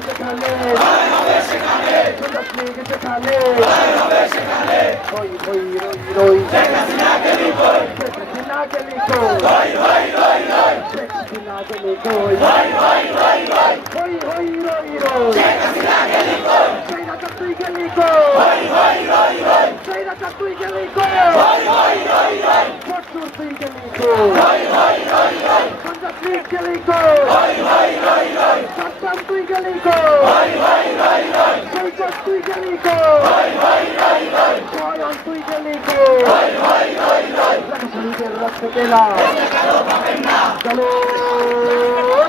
সেখানে সুযোগ লীগ সেখানে ওই ওই রই রই শেখ হাসিনাকে বিপদ শেখ হাসিনাকে বিপদ ওই ওই রই রই শেখ হাসিনাকে বিপদ ওই ওই রই রই ওই ওই রই রই শেখ হাসিনাকে বিপদ সেইরা তো তুই গেলি কো ওই ওই রই রই সেইরা তো তুই গেলি কো ওই ওই রই রই কত তুই গেলি সাদ্দাম তুই গেলি কই সৈকত তুই গেলি কই স্বয়ং তুই গেলি কই শহীদের রক্ত পেলাম চলো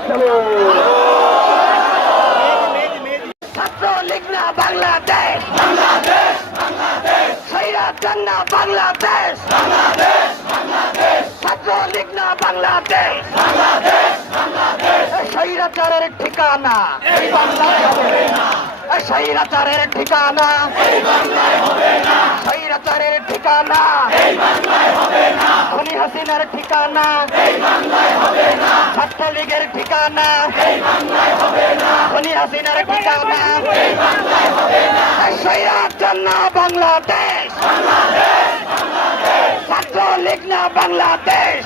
চলো ছাত্র লীগ না বাংলাদেশ বাংলাদেশ বাংলাদেশ জান্না বাংলাদেশ বাংলাদেশ বাংলাদেশ ছাত্র লীগ না বাংলাদেশ বাংলাদেশ বাংলাদেশ স্বৈরাচারের ঠিকানা। এই বাংলায় হবে না। স্বৈরাচারের ঠিকানা। এই বাংলায় হবে না। স্বৈরাচারের ঠিকানা। এই বাংলায় হবে না। খনি হাসিনার ঠিকানা। এই বাংলায় হবে না। ছাত্রলীগের ঠিকানা। এই বাংলায় হবে না। খনি হাসিনার ঠিকানা। এই বাংলায় হবে না। স্বৈরাচার না বাংলাদেশ। বাংলাদেশ বাংলাদেশ। ছাত্রলীগ না বাংলাদেশ।